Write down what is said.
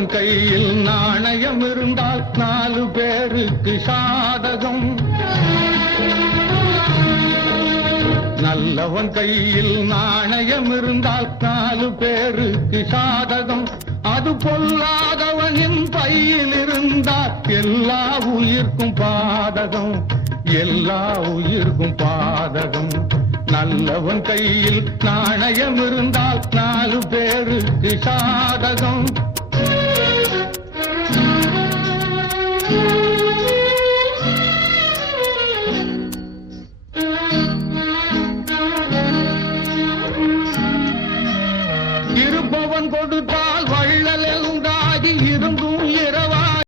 நல்லவன் கையில் நாணயம் இருந்தால் 4 பேருக்கு சாதகம். நல்லவன் கையில் நாணயம் இருந்தால் 4 பேருக்கு சாதகம். அது பொல்லாதவனின் பையில் இருந்தால் எல்லா உயிர்க்கும் பாதகம், எல்லா உயிர்க்கும் பாதகம். நல்லவன் கையில் நாணயம் இருந்தால் 4 பேருக்கு சாதகம்.